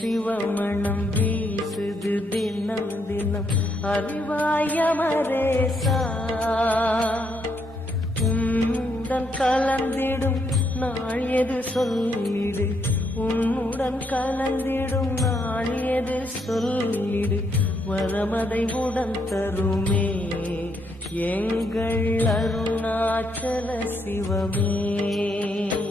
சிவமணம் வீசுது தினம் தினம் அறிவாயமரேசா உன்னுடன் கலந்திடும் நாள் எது சொல்லிடு உன்னுடன் கலந்திடும் நாள் எது சொல்லிடு வரமதை உடன் தருமே எங்கள் அருணாச்சல சிவமே.